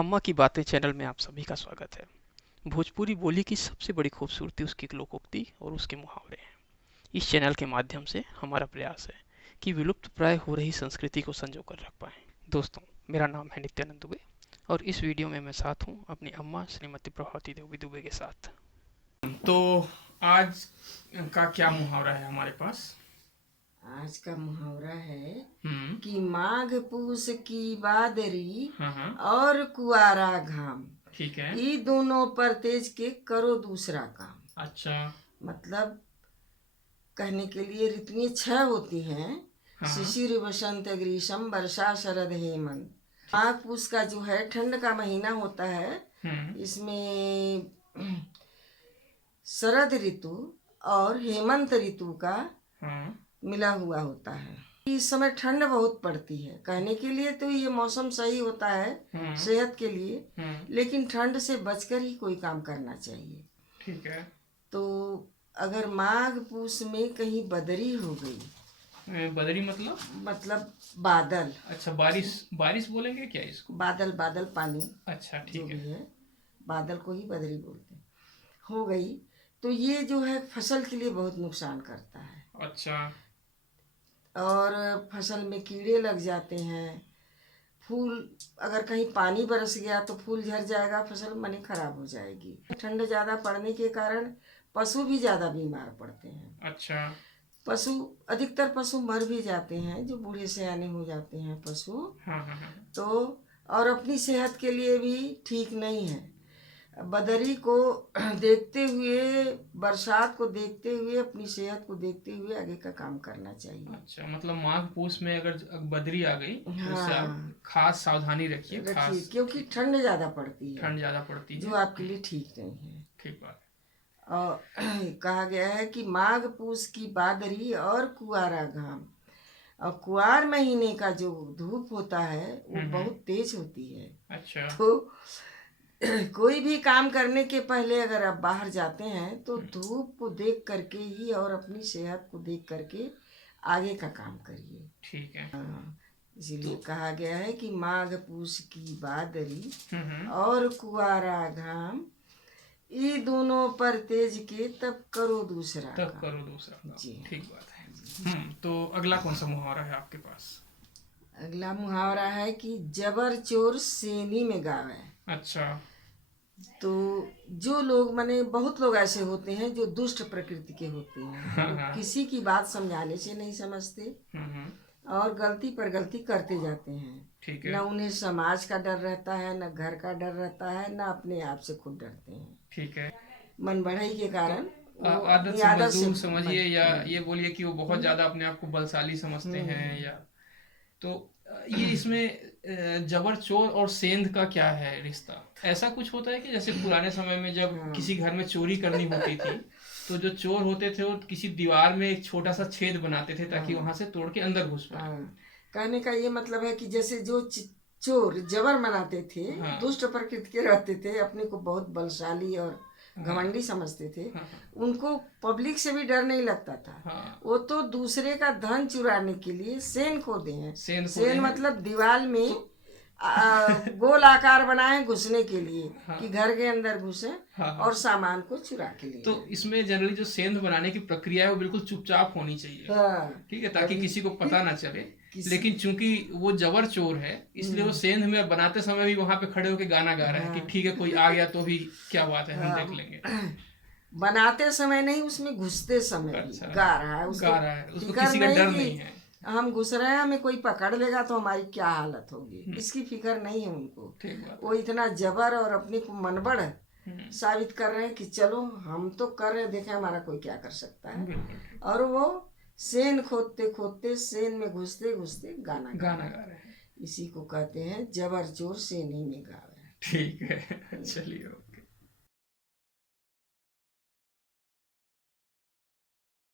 अम्मा की बातें चैनल में आप सभी का स्वागत है। भोजपुरी बोली की सबसे बड़ी खूबसूरती उसकी लोकोक्ति और उसके मुहावरे हैं। इस चैनल के माध्यम से हमारा प्रयास है कि विलुप्त प्राय हो रही संस्कृति को संजो कर रख पाएं। दोस्तों, मेरा नाम है नित्यानंद दुबे और इस वीडियो में मैं साथ हूँ अपनी अम्मा श्रीमती प्रभावती देवी दुबे के साथ। तो आज का क्या मुहावरा है हमारे पास? आज का मुहावरा है हम्म। कि माघ पूस की बादरी हाँ हाँ। और कुआरा घाम, ठीक है। ये दोनों पर तेज के करो दूसरा काम। अच्छा। मतलब कहने के लिए ऋतुएं छह होती हैं। हाँ। शिशिर वसंत ग्रीष्म वर्षा शरद हेमंत। माघ पूस का जो है ठंड का महीना होता है। इसमें शरद ऋतु और हेमंत ऋतु का हाँ। मिला हुआ होता है। इस समय ठंड बहुत पड़ती है। कहने के लिए तो ये मौसम सही होता है सेहत के लिए, लेकिन ठंड से बचकर ही कोई काम करना चाहिए। ठीक है। तो अगर माघ पूस में कहीं बदरी हो गई, बदरी मतलब? मतलब बादल। अच्छा, बारिश बारिश बोलेंगे क्या इसको? बादल बादल पानी अच्छा, जो ठीक भी है। है, बादल को ही बदरी बोलते हैं। हो गई तो ये जो है फसल के लिए बहुत नुकसान करता है। अच्छा। और फसल में कीड़े लग जाते हैं। फूल, अगर कहीं पानी बरस गया तो फूल झड़ जाएगा, फसल मने खराब हो जाएगी। ठंड ज़्यादा पड़ने के कारण पशु भी ज़्यादा बीमार पड़ते हैं। अच्छा। पशु, अधिकतर पशु मर भी जाते हैं जो बूढ़े सयाने हो जाते हैं पशु। हाँ हाँ हाँ। तो और अपनी सेहत के लिए भी ठीक नहीं है। बदरी को देखते हुए, बरसात को देखते हुए, अपनी सेहत को देखते हुए आगे का काम करना चाहिए। अच्छा, मतलब माघ पूस में अगर बदरी आ गई तो उससे आप हाँ, खास सावधानी रखिए, रखिए, खास। क्योंकि ठीक। ठंड ज़्यादा पड़ती है ठंड ज़्यादा पड़ती जो है। आपके लिए ठीक नहीं है। ठीक बात और कहा गया है कि माघ पूस की बादरी और कुआरा घाम। और कुआर महीने का जो धूप होता है वो बहुत तेज होती है। है। अच्छा। तो कोई भी काम करने के पहले अगर आप बाहर जाते हैं तो धूप को देख करके ही और अपनी सेहत को देख करके आगे का काम करिए। ठीक है। इसीलिए कहा गया है कि माघ पूस की बादरी हम्म। और कुआरा घाम, ये दोनों पर तेज के तब करो दूसरा तब काम। करो दूसरा काम। जी ठीक बात है। तो अगला कौन सा मुहावरा है आपके पास? अगला मुहावरा है कि जबर चोर सेनी में गावे। अच्छा। तो जो लोग, माने बहुत लोग ऐसे होते हैं जो दुष्ट प्रकृति के होते हैं। हाँ वो हाँ। किसी की बात समझाने से नहीं समझते और गलती पर गलती करते जाते हैं। ठीक न है। उन्हें समाज का डर रहता है, न घर का डर रहता है, न अपने आप से खुद डरते हैं। ठीक है। मन बढ़ाई के तो कारण वो आदत अपनी से आदत से मजदूर समझिए, या ये बोलिए कि वो बहुत ज्यादा अपने आप को बलशाली समझते हैं, हम्म, या तो ये इसमें जबर चोर और सेंध का क्या है रिश्ता? ऐसा कुछ होता है कि जैसे पुराने समय में जब हाँ किसी घर में चोरी करनी होती थी तो जो चोर होते थे वो किसी दीवार में एक छोटा सा छेद बनाते थे ताकि वहां हाँ से तोड़ के अंदर घुस पाए। हाँ। कहने का ये मतलब है कि जैसे जो चोर जबर मनाते थे, हाँ दुष्ट प्रकृति के रहते थे, अपने को बहुत बलशाली और हाँ घमंडी समझते थे, हाँ उनको पब्लिक से भी डर नहीं लगता था। हाँ। वो तो दूसरे का धन चुराने के लिए सेन खोदे हैं। सेंध खोदे सेन हैं। मतलब दीवार में तो गोल आकार बनाए घुसने के लिए, हाँ कि घर के अंदर घुसे हाँ हाँ। और सामान को चुरा के ले तो जाए। इसमें जनरली जो सेंध बनाने की प्रक्रिया है वो बिल्कुल चुपचाप होनी चाहिए। हाँ, ठीक है, ताकि अभी किसी को पता ना चले। किसी, लेकिन चूंकि वो जबर चोर है इसलिए वो सेंध में बनाते समय भी वहां पे खड़े होके गाना गा रहा है कि हाँ ठीक है, कोई आ गया तो भी क्या बात है, हम देख लेंगे। हाँ, बनाते समय नहीं, उसमें घुसते समय भी अच्छा। गा रहा है। उसको गा रहा है, उसको फिक्र किसी का नहीं डर नहीं कि है। हम घुस रहे हैं, हमें कोई पकड़ लेगा तो हमारी क्या हालत होगी, इसकी फिक्र नहीं है उनको। ठीक बात वो इतना जबर और अपने को मनबड़ है। साबित कर रहे हैं कि चलो हम तो कर रहे हैं, देखें हमारा कोई क्या कर सकता है। बिल्कुल ठीक। और वो सेन खोदते खोदते, सेन में घुसते घुसते गाना गा गाना रहे गा हैं। रहे हैं। इसी को कहते हैं जबर चोर सेनी में गावे। ठीक है। चलिए।